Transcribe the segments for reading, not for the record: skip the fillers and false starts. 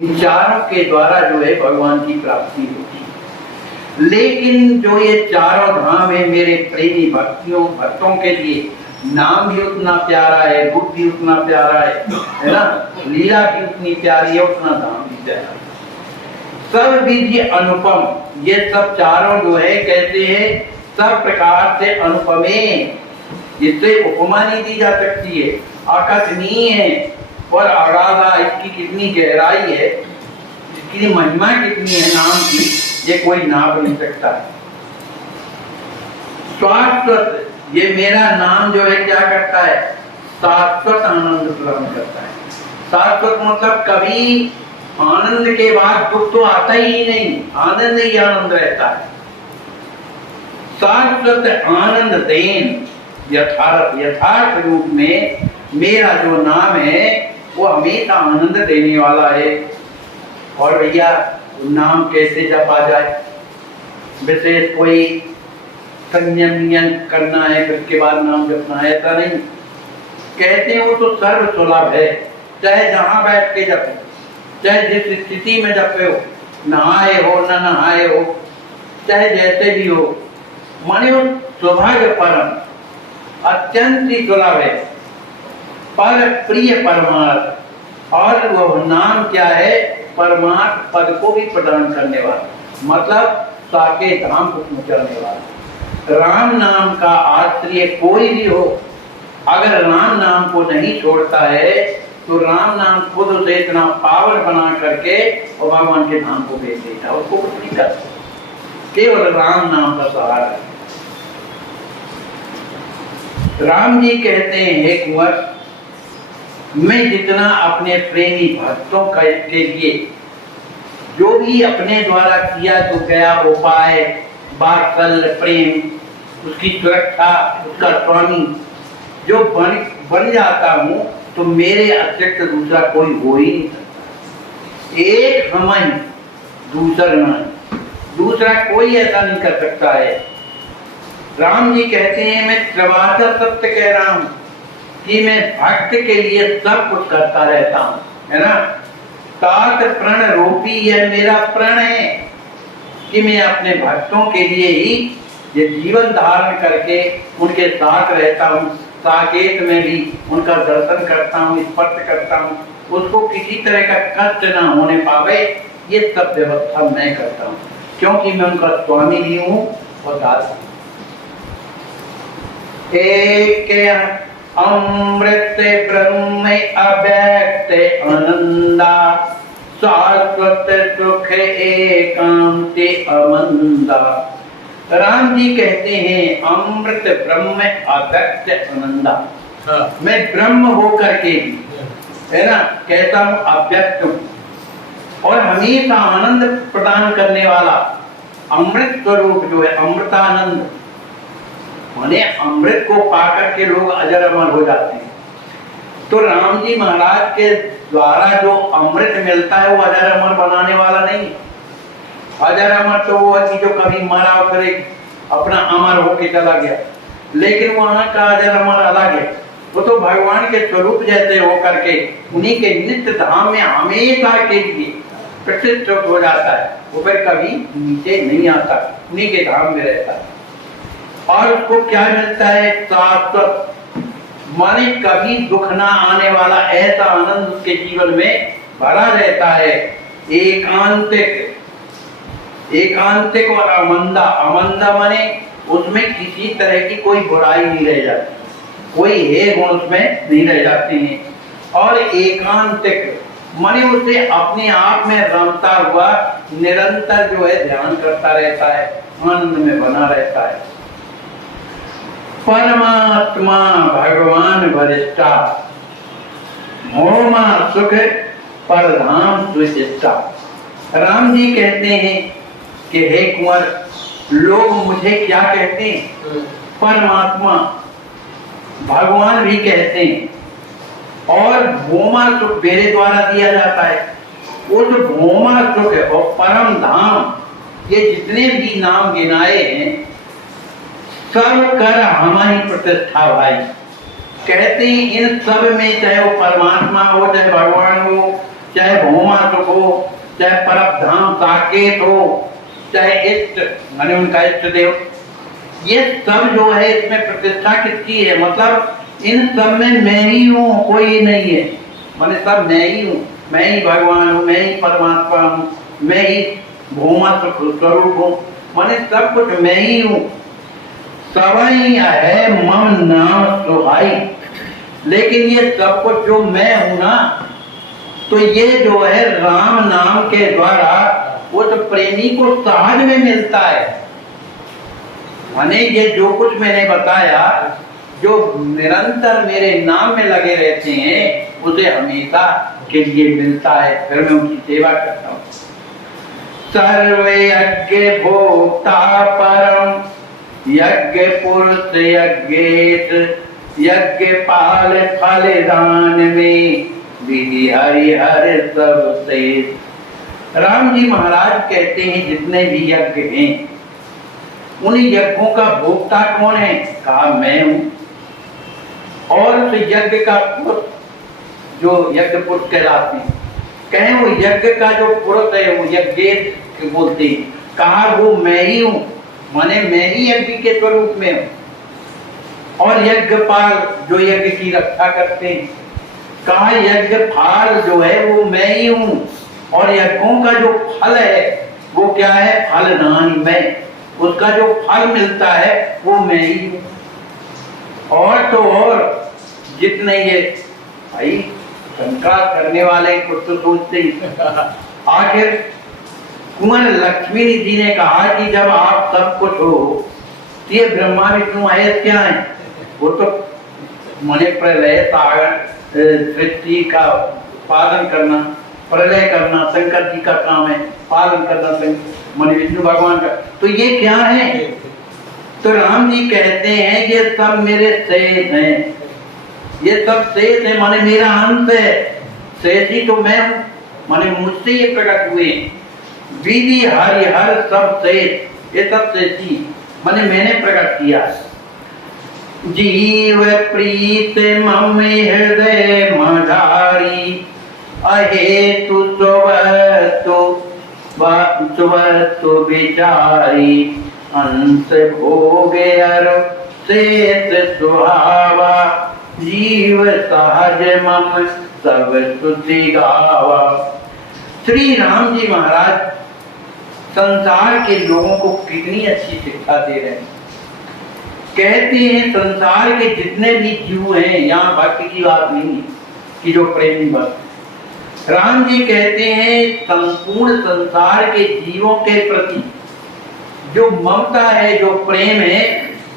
विचारों के द्वारा जो है भगवान की प्राप्ति होती है। लेकिन जो ये चारों धाम है मेरे प्रेमी भक्तों के लिए, नाम भी उतना प्यारा है, रूप भी उतना प्यारा है ना, लीला भी उतनी प्यारी है, उतना धाम भी प्यारा है। सब विधि अनुपम, ये सब चारों जो है कहते हैं सब प्रकार से अनुपमे, जिससे उपमा नहीं दी जा सकती है, अकथनीय है और अगाधा, इसकी कितनी गहराई है, इसकी महिमा कितनी है नाम की, ये कोई नाप नहीं सकता। शाश्वत, ये मेरा नाम जो है क्या करता है, शाश्वत आनंद प्रदान करता है। शाश्वत मतलब कभी आनंद के बाद दुख तो आता ही नहीं, आनंद ही आनंद रहता है। शाश्वत आनंद देन, यथार्थ रूप में मेरा जो नाम है वो हमेशा आनंद देने वाला है। और भैया नाम कैसे जपा जाए, विशेष कोई संयम करना है फिर उसके बाद नाम जपना है, ऐसा नहीं। कहते हैं वो तो सर्व सुलभ है, चाहे जहां बैठ के जपे, चाहे जिस स्थिति में जपे हो, नहाए हो न नहाए हो, चाहे जैसे भी हो, माने वो सौभाग्य परम अत्यंत ही सुलभ है, पर प्रिय परमार्थ। और वह नाम क्या है, परमार्थ पद को भी प्रदान करने वाला, मतलब साके धाम को पहुंचाने वाला। राम नाम का आश्रय कोई भी हो, अगर राम नाम को नहीं छोड़ता है तो राम नाम खुद उसे इतना पावर बना करके और भगवान के धाम को भेज देता, उसको कुछ नहीं करता, केवल राम नाम का सहारा है। राम जी कहते हैं, हे कुंवर, मैं जितना अपने प्रेमी भक्तों के लिए जो भी अपने द्वारा किया तो गया उपाय, वात्सल्य प्रेम, उसकी सुरक्षा, उसका स्वामी जो बन जाता हूँ, तो मेरे अतिरिक्त दूसरा कोई हो ही नहीं सकता। एक हम ही, दूसरा नहीं, दूसरा कोई ऐसा नहीं कर सकता है। राम जी कहते हैं, मैं त्रिवाचा सत्य कह रहा हूँ कि मैं भक्त के लिए सब कुछ करता रहता हूँ, है ना। तात प्रण रूपी, यह मेरा प्रण है कि मैं अपने भक्तों के लिए ही ये जीवन धारण करके उनके साथ रहता हूँ, साकेत में भी उनका दर्शन करता हूँ, स्पर्श करता हूँ, उसको किसी तरह का कष्ट ना होने पावे, ये सब व्यवस्था मैं करता हूँ, क्योंकि मैं उनका स्वामी भी हूँ और दास। एक अमृत ब्रह्म अव्यक्त आनंदा, शाश्वत सुख एकांत अमंदा। राम जी कहते हैं, अमृत ब्रह्म अव्यक्त आनंदा, मैं ब्रह्म होकर के भी, है ना, कहता हूँ अव्यक्त हूँ और हमेशा आनंद प्रदान करने वाला अमृत स्वरूप जो है, अमृतानंद, माने अमृत को पाकर के लोग अजर अमर हो जाते हैं। तो राम जी महाराज के द्वारा जो अमृत मिलता है वो अजर अमर बनाने वाला नहीं। अजर अमर तो वो है कि जो कभी मरा फिर अपना अमर होके चला गया, लेकिन वहां का अजर अमर अलग है, वो तो भगवान के स्वरूप जैसे होकर के उन्हीं के नित्य धाम में हमेशा के लिए प्रतिष्ठित हो जाता है, वो फिर कभी नीचे नहीं आता, उन्हीं के धाम में रहता है। और उसको क्या मिलता है, शाश्वत, माने कभी दुख ना आने वाला ऐसा आनंद उसके जीवन में भरा रहता है। एकांतिक, एकांतिक और अमंदा, अमंदा माने उसमें किसी तरह की कोई बुराई नहीं रह जाती, कोई हे गुण उसमें नहीं रह जाते हैं। और एकांतिक माने उसे अपने आप में रमता हुआ निरंतर जो है ध्यान करता रहता है, आनंद में बना रहता है। परमात्मा भगवान वरिष्ठा, मोमा सुख परधाम सुचिष्टा। राम जी कहते हैं कि हे कुंवर, लोग मुझे क्या कहते हैं, परमात्मा, भगवान भी कहते हैं, और भोमा सुख मेरे द्वारा दिया जाता है। उस भोमा सुख और परम धाम, ये जितने भी नाम गिनाए हैं, सब कर हमारी प्रतिष्ठा भाई। कहते हैं इन सब में, चाहे वो परमात्मा हो, चाहे भगवान हो, चाहे भौमा सुख हो, चाहे परबधाम साकेत हो, चाहे इष्ट माने उनका इष्ट देव, ये सब जो है इसमें प्रतिष्ठा किसकी है? मतलब इन सब में मैं ही हूँ, कोई नहीं है। माने सब मैं ही हूँ, मैं ही भगवान हूँ, मैं ही परमात्मा हूँ, मैं ही भौमा स्वरूप हूँ, माने सब कुछ मैं ही हूँ। सवई है मम नाम सुहाई, लेकिन ये सब कुछ जो मैं हूँ ना, तो ये जो है राम नाम के द्वारा वो तो प्रेमी को सहज में मिलता है। माने ये जो कुछ मैंने बताया, जो निरंतर मेरे नाम में लगे रहते हैं, उसे हमेशा के लिए मिलता है। फिर मैं उनकी सेवा करता हूँ। सर्व यज्ञ भोक्ता परम, यज्ञ पुरुष यज्ञेश, यज्ञ पाल फल दान में, विधि हरिहर सब शेष। राम जी महाराज कहते हैं जितने भी यज्ञ हैं, उन यज्ञों का भोक्ता कौन है? कहा मैं हूं। और उस यज्ञ का पुरुष, जो यज्ञ पुरुष कहलाते हैं, कहें वो यज्ञ का जो पुरुष है वो यज्ञ बोलते हैं, कहा वो मैं ही हूं, माने मैं ही यज्ञ के स्वरूप में हूं। और यज्ञपाल जो यज्ञ की रक्षा करते हैं, कहा यज्ञ फल जो है वो मैं ही हूं। और यज्ञों का जो फल है वो क्या है? फल दान, मैं, उसका जो फल मिलता है वो मैं ही हूं। और तो और जितने ये भाई शंका करने वाले कुछ तो सोचते ही आखिर कुंवर लक्ष्मी जी ने कहा कि जब आप सब कुछ हो, ये ब्रह्मा विष्णु महेश क्या है? वो तो मने प्रलय सागर सृष्टि का पालन करना, प्रलय करना शंकर जी का काम है, पालन करना मने विष्णु भगवान का। तो ये क्या है? तो राम जी कहते हैं ये सब मेरे शेष हैं, ये सब शेष है, माने मेरा अंत है। शेष ही तो मैं हूँ, माने मुझसे ये प्रकट हुए। विधि हरिहर सब शेष, ये सब शेषी माने मैंने प्रकट किया। जीव प्रीत मम हृदय मधारी, अहेतु स्वतु विचारी, अंश भोगे अर शेष सुहावा, जीव सहज मम सब स्तुति गावा। श्री राम जी महाराज संसार के लोगों को कितनी अच्छी शिक्षा दे रहे हैं। कहते हैं संसार के जितने भी जीव हैं, यहाँ भक्ति की बात नहीं है कि जो प्रेमी भक्त, राम जी कहते हैं संपूर्ण संसार के जीवों के प्रति जो ममता है, जो प्रेम है,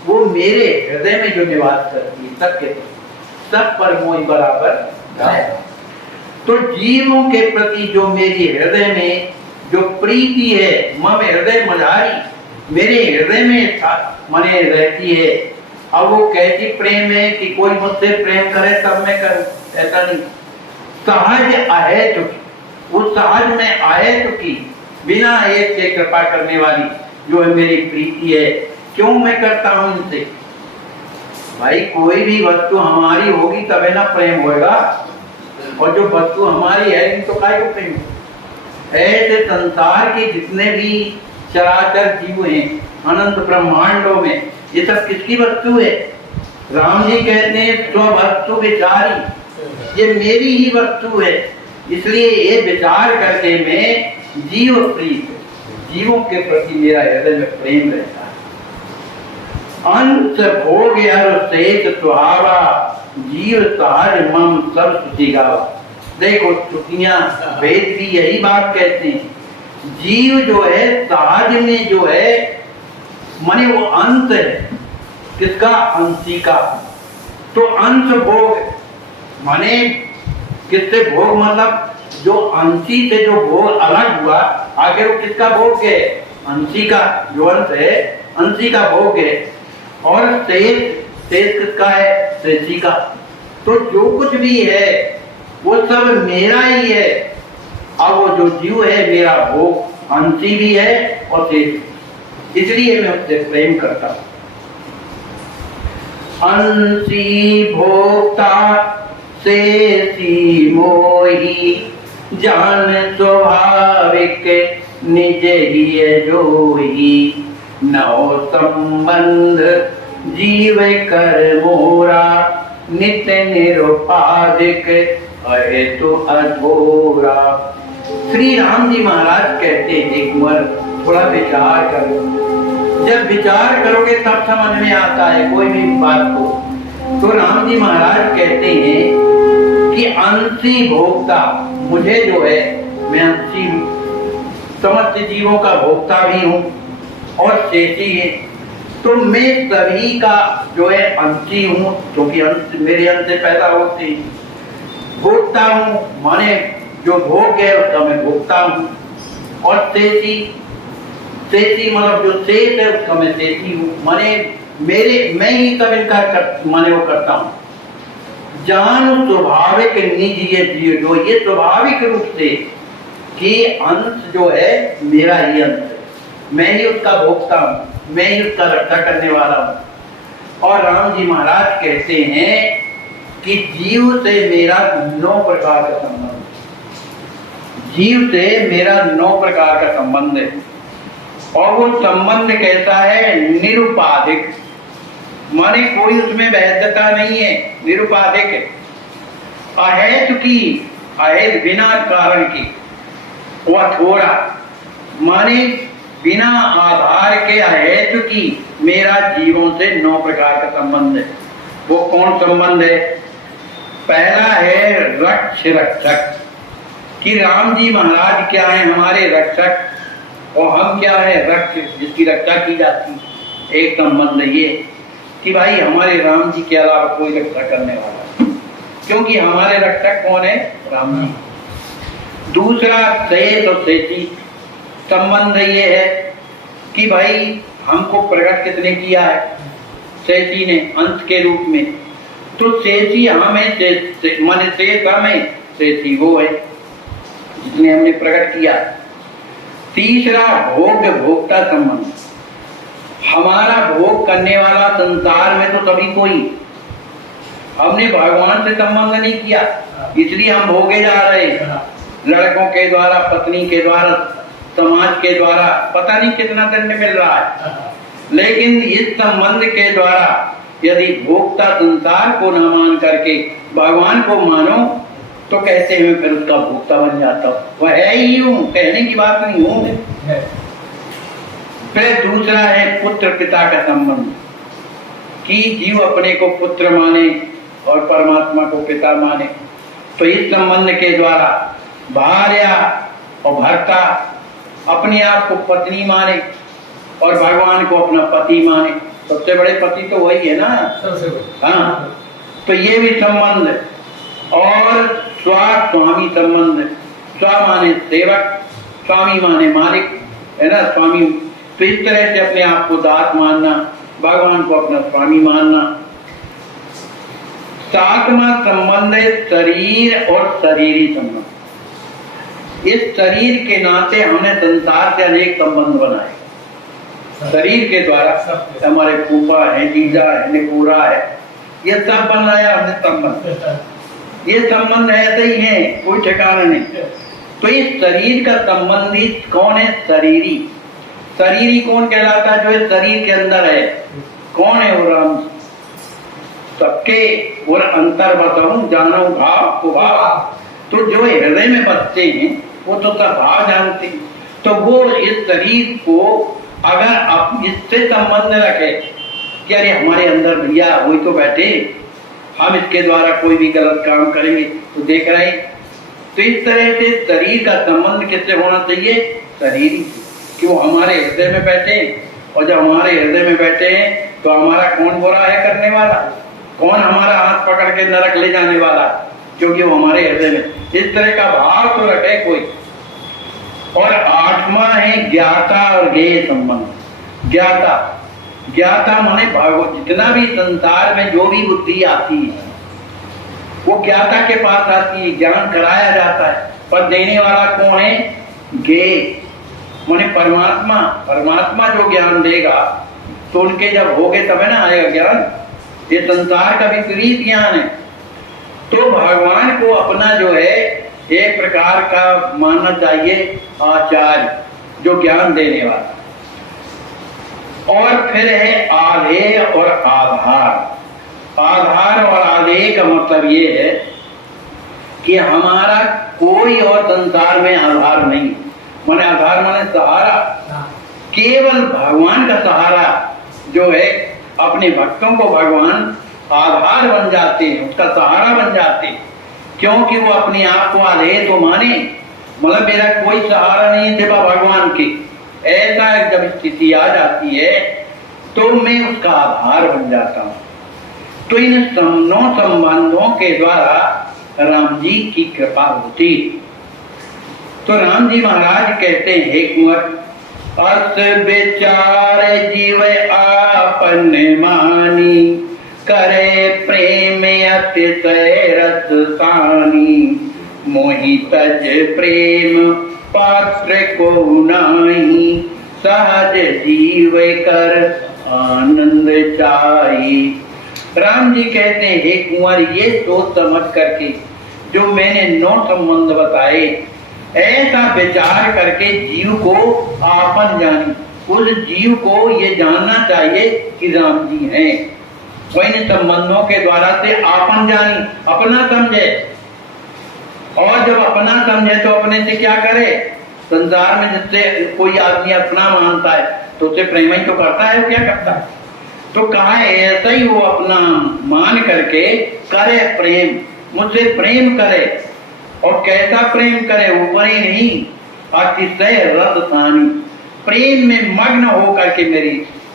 वो मेरे हृदय में जो निवास करती है, सबके सब पर मोह बराबर है। तो जीवों के प्रति जो मेरी हृदय में जो प्रीति है, मम हृदय मधारी, मेरे हृदय में मने रहती है। अब वो कैसी प्रेम है कि कोई मुझसे प्रेम करे तब मैं करूं, ऐसा नहीं। सहज आहे चुकी, वो सहज में आए चुकी, बिना एक से कृपा करने वाली जो है मेरी प्रीति है। क्यों मैं करता हूं इनसे? भाई कोई भी वस्तु हमारी होगी तबे ना प्रेम होगा, और जो वस्तु हमारी है तो काय को प्रेम। ऐसे संसार के जितने भी चराचर जीव हैं अनंत ब्रह्मांडों में, ये सब किसकी वस्तु है? राम जी कहते हैं स्ववस्तु विचारी, ये मेरी ही वस्तु है। इसलिए ये विचार करके मैं जीव प्रीत, जीवों के प्रति मेरा हृदय में प्रेम रहता है। अंश भोग हर शेष सुहावा, जीव सहज मम सब स्तुति गावा। देखो स्तुतियां वेद भी यही बात कहते हैं, जीव जो है सहज में जो है माने वो अंश है, किसका? अंशी का। तो अंश भोग माने किससे भोग? मतलब जो अंशी से जो भोग अलग हुआ, आगे वो किसका भोग है? अंशी का। जो अंश है अंशी का भोग है। और शेष किसका है? शेषी का। तो जो कुछ भी है वो सब मेरा ही है। अब वो जो जीव है मेरा भोग अंशी भी है और शेष, इसलिए मैं उससे प्रेम करता हूं। अंशी भोक्ता शेषी मोही, जान स्वाभाविक निज ही जोई, नौ संबंध जीव कर मोरा, नित्य निरुपाधिक अहेतु अधूरा। श्री राम जी महाराज कहते हैं, एक बार थोड़ा विचार करो, जब विचार करोगे तब समझ में आता है कोई भी बात को। तो राम जी महाराज कहते हैं कि अंशी भोक्ता, मुझे जो है मैं अंशी समस्त जीवों का भोक्ता भी हूँ और शेषी है, तो मैं सभी का जो है अंशी हूँ, क्योंकि अंश मेरे अंश से पैदा होते हैं। भोक्ता हूँ माने जो भोग है उसका मैं भोक्ता हूँ, और शेषी, शेषी मतलब जो शेष है उसका मैं शेषी हूँ, माने मेरे मैं ही सब इनका माने वो करता हूँ। जान स्वाभाविक निज ये जीव, जो ये स्वाभाविक रूप से कि अंश जो है मेरा ही अंश है, मैं ही उसका भोक्ता हूँ, मैं ही उसका रक्षा करने वाला हूँ। और राम जी महाराज कहते हैं कि जीव से मेरा 9 प्रकार का संबंध, जीव से मेरा 9 प्रकार का संबंध है। और वो संबंध कैसा है? निरुपाधिक, माने कोई उसमें वैधता नहीं है, निरुपाधिक है। अहेतु की, अहेतु बिना कारण की, वह थोड़ा माने बिना आधार के अहेतु की मेरा जीवों से 9 प्रकार का संबंध है। वो कौन संबंध है? पहला है रक्ष रक्षक, कि राम जी महाराज क्या है? हमारे रक्षक, और हम क्या है? रक्ष, जिसकी रक्षा की जाती है। एक संबंध ये कि भाई हमारे राम जी के अलावा कोई रक्षा करने वाला, क्योंकि हमारे रक्षक कौन है? राम जी। दूसरा शेष और शेषी संबंध ये है कि भाई हमको प्रकट किसने किया है? शेषी ने, अंश के रूप में। तो शेषी हम है, माने शेष हम है, शेषी वो है जिसने हमने प्रकट किया। तीसरा भोग भोक्ता संबंध, हमारा भोग करने वाला संसार में तो सभी कोई, हमने भगवान से संबंध नहीं किया, इसलिए हम भोगे जा रहे हैं, लड़कों के द्वारा, पत्नी के द्वारा, समाज के द्वारा, पता नहीं कितना दंड मिल रहा है। लेकिन इस संबंध के द्वारा यदि भोक्ता संसार को न मान करके भगवान को मानो तो कैसे मैं फिर उसका भोक्ता बन जाता हूँ? वह है ही हूँ, कहने की बात नहीं हूँ। फिर दूसरा है पुत्र पिता का संबंध, कि जीव अपने को पुत्र माने और परमात्मा को पिता माने। तो इस संबंध के द्वारा भार्या और भर्ता अपने आप को पत्नी माने और भगवान को अपना पति माने। सबसे बड़े पति तो वही है ना, हाँ। तो ये भी संबंध। और स्वामी संबंध, स्व माने सेवक, स्वामी माने मालिक, है ना, स्वामी। तो इस तरह से अपने आप को दास मानना, भगवान को अपना स्वामी मानना। सातवां संबंध है शरीर और शरीरी संबंध। इस शरीर के नाते हमने संसार से अनेक संबंध बनाए। शरीर के द्वारा हमारे फूफा है, जीजा है, निपूरा है, ये सब बनाया हमने संबंध। ये संबंध ऐसे ही है, कोई ठिकाना नहीं। तो इस शरीर का संबंधी कौन है? शरीरी। शरीरी कौन कहलाता है? जो इस शरीर के अंदर है। कौन है वो? राम। सबके और अंतर बताऊं जानो भाव को भाव। तो जो हृदय में बसते हैं वो तो सब भाव जानते हैं। तो वो इस शरीर को अगर आप इससे संबंध रखे कि अरे हमारे अंदर भैया वही तो बैठे, हम इसके द्वारा कोई भी गलत काम करेंगे तो देख रहे हैं। तो इस तरह से शरीर का संबंध किससे होना चाहिए? शरीर, कि वो हमारे हृदय में बैठे। और जब हमारे हृदय में बैठे हैं तो हमारा कौन बुरा है करने वाला? कौन हमारा हाथ पकड़ के नरक ले जाने वाला? क्योंकि वो हमारे हृदय में। इस तरह का भाव तो रखे कोई। और आठवां है ज्ञाता और ज्ञेय संबंध। ज्ञाता, ज्ञाता माने जितना भी संसार में जो भी बुद्धि आती है वो ज्ञाता के पास आती है, ज्ञान कराया जाता है। पर देने वाला कौन है? ज्ञेय माने परमात्मा। परमात्मा जो ज्ञान देगा तो उनके जब होगे तब है ना आएगा ज्ञान। ये संसार का विपरीत ज्ञान है। तो भगवान को अपना जो है एक प्रकार का मानना चाहिए आचार्य, जो ज्ञान देने वाला। और फिर है आधेय और आधार। आधार और आधेय का मतलब ये है कि हमारा कोई और संसार में आधार नहीं। माने आधार माने सहारा, केवल भगवान का सहारा जो है। अपने भक्तों को भगवान आधार बन जाते हैं, उसका सहारा बन जाते हैं, क्योंकि वो अपने आप को आधेय तो माने, मतलब मेरा कोई सहारा नहीं है भगवान के। ऐसा जब स्थिति आ जाती है तो मैं उसका आधार बन जाता हूं। तो इन नौ संबंधों के द्वारा राम जी की कृपा होती। तो राम जी महाराज कहते हैं, हे कुंवर, अस विचार जीव आपन मानी, करे प्रेम अतिशय रस सानी, मोहि तज प्रेम पात्र को नाही, सहज जीव कर आनंद चाही। राम जी कहते हैं, हे कुंवर, ये सोच समझ करके जो मैंने 9 संबंध बताए, ऐसा विचार करके जीव को आपन जानी। उस जीव को ये जानना चाहिए कि राम जी हैं। तो इन संबंधों के द्वारा से आपन जानी, अपना समझे। और जब अपना समझे तो अपने से क्या करे? संसार में जिससे कोई आदमी अपना मानता है तो उसे प्रेम ही तो करता है, क्या करता है? तो कहा ऐसा ही वो अपना मान करके करे प्रेम, मुझसे प्रेम करे। और कैसा प्रेम करे? ऊपर ही नहीं, अतिशय रस सानी, प्रेम में मग्न हो करके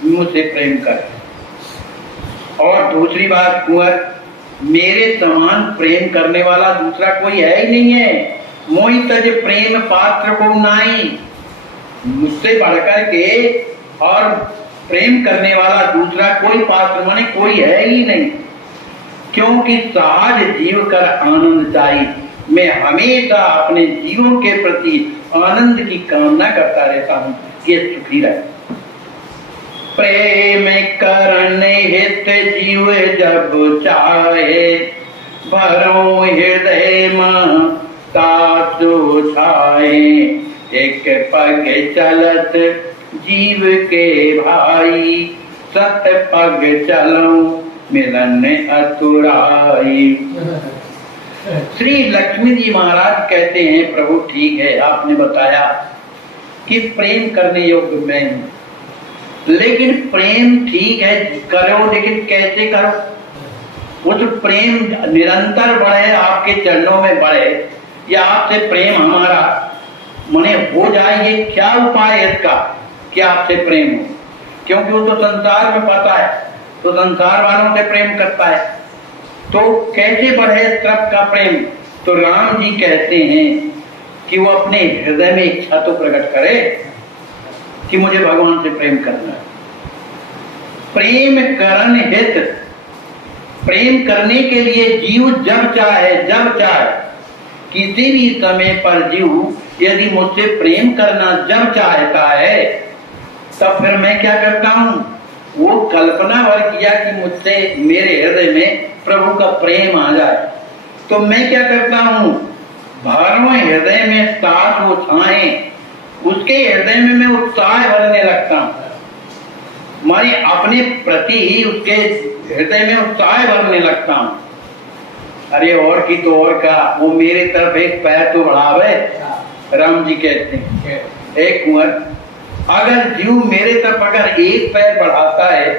मुझसे प्रेम करे। और दूसरी बात, कुंवर, मेरे समान प्रेम करने वाला दूसरा कोई है ही नहीं है। मोहि तज प्रेम पात्र को नाई, मुझसे बढ़कर के और प्रेम करने वाला दूसरा कोई पात्र माने कोई है ही नहीं। क्योंकि सहज जीव कर आनंद चाहिए। मैं हमेशा अपने जीवों के प्रति आनंद की कामना करता रहता हूं कि ये सुखी रहे। प्रेम करने हित जीव जब चाहे, भरो हृदय में तासु छाए। एक पग चलत जीव के भाई, सत पग चलऊं मिलन अतुराई। श्री लक्ष्मी जी महाराज कहते हैं, प्रभु ठीक है, आपने बताया कि प्रेम करने योग्य मैं हूं, लेकिन प्रेम ठीक है करो, लेकिन कैसे करो? वो जो प्रेम निरंतर बढ़े, आपके चरणों में बढ़े, या आपसे प्रेम हमारा मने हो जाए, ये क्या उपाय है इसका कि आपसे प्रेम हो? क्योंकि वो तो संसार में पता है, तो संसार वालों से प्रेम करता है, तो कैसे बढ़े तरफ का प्रेम? तो राम जी कहते हैं कि वो अपने हृदय में इच्छा तो प्रकट करे कि मुझे भगवान से प्रेम करना है। प्रेम करन हित, प्रेम करने के लिए जीव जब चाहे किसी भी समय पर जीव यदि मुझसे प्रेम करना जब चाहता है, तब फिर मैं क्या करता हूं? वो कल्पना भर किया कि मुझसे मेरे हृदय में प्रभु का प्रेम आ जाए, तो मैं क्या करता हूं? भरो हृदय में साथ वो छाए, उसके हृदय में मैं उत्साह भरने लगता हूं। माने अपने प्रति ही उसके हृदय में उत्साह भरने लगता हूं। अरे और की तो और का, वो मेरे तरफ एक पैर तो बढ़ावे। राम जी कहते हैं, एक कुंवर, अगर जीव मेरे तरफ अगर एक पैर बढ़ाता है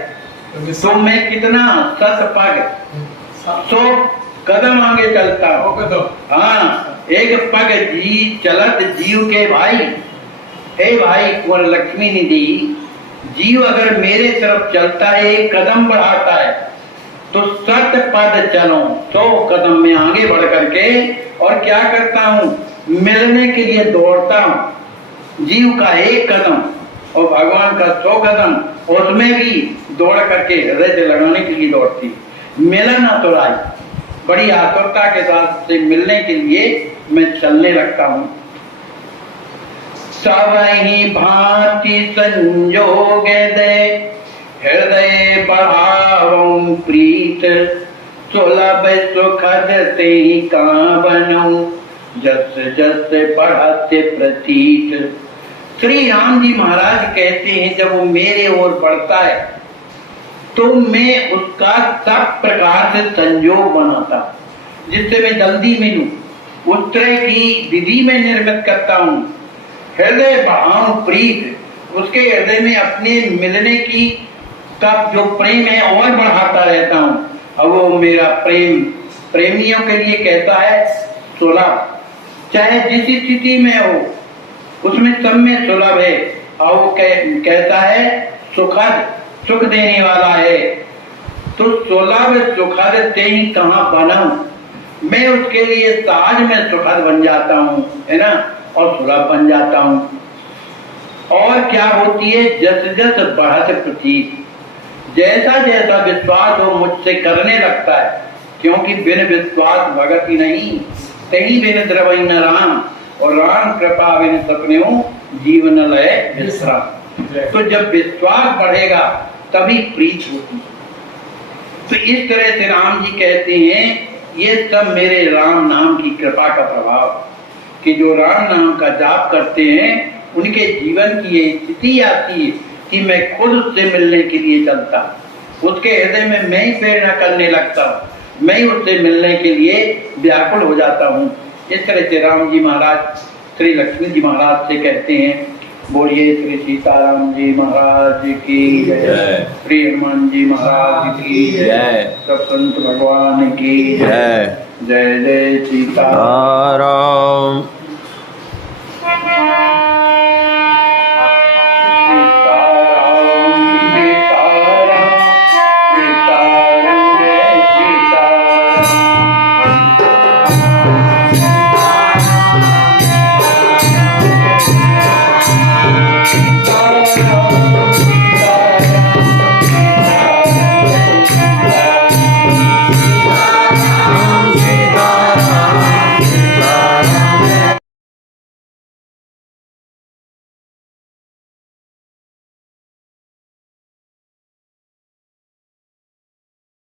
तो मैं कितना 100 पग 100 कदम आगे चलता हूँ। हाँ, एक पग जी चलत जीव के भाई। हे भाई कुंवर लक्ष्मी निधि, जीव अगर मेरे तरफ चलता है, एक कदम बढ़ाता है, तो 100 पद चलो, 100 कदम में आगे बढ़ करके और क्या करता हूँ? मिलने के लिए दौड़ता हूँ। जीव का एक कदम और भगवान का 100 कदम, उसमें भी दौड़ करके हृदय से लगाने के लिए दौड़ती। मिलन अतुराई, बड़ी आतुरता के साथ से मिलने के लिए मैं चलने लगता हूँ। सब ही भांति संजोग दे, हृदय बढ़ाऊं प्रीत, सुलभ सुखद से का बनऊं, जस जस बढ़ते प्रतीत। श्री राम जी महाराज कहते हैं जब वो मेरे ओर बढ़ता है तो मैं उसका सब प्रकार से संयोग बनाता हूं जिससे मैं जल्दी मिलूं। उस तरह की विधि में निर्मित करता हूं। हृदय भाव प्रीत, उसके हृदय में अपने मिलने की का जो प्रेम है और बढ़ाता रहता हूं। अब वो मेरा प्रेम प्रेमियों के लिए कहता है सुलभ, चाहे जिस स्थिति में हो उसमें सब में सुलभ है। और वो कहता है सुखद, सुख देने वाला है। तो सुलभ सुखद ते ही कहाँ बनूं, मैं उसके लिए सहज में सुखद बन जाता हूँ, है ना, और सुलभ बन जाता हूँ। और क्या होती है, जस जस बढ़त प्रतीत, जैसा जैसा विश्वास वो मुझसे करने लगता है, क्योंकि बिन विश्वास भगत ही नहीं, तही बिन द्रवई न राम, और राम कृपा बिन सपने जीवन लय विश्राम। तो जब विश्वास बढ़ेगा तभी प्रीत होती। तो इस तरह से राम जी कहते हैं ये सब मेरे राम नाम की कृपा का प्रभाव, कि जो राम नाम का जाप करते हैं उनके जीवन की ये स्थिति आती है कि मैं खुद उससे मिलने के लिए चलता, उसके हृदय में मैं ही प्रेरणा करने लगता हूँ, मैं ही उससे मिलने के लिए व्याकुल हो जाता हूँ। इस तरह से राम जी महाराज श्री लक्ष्मी जी महाराज से कहते हैं। बोलिए श्री सीताराम जी महाराज की जय, श्री हनुमान जी महाराज की जय, सब संत भगवान की जय। जय जय सीताराम।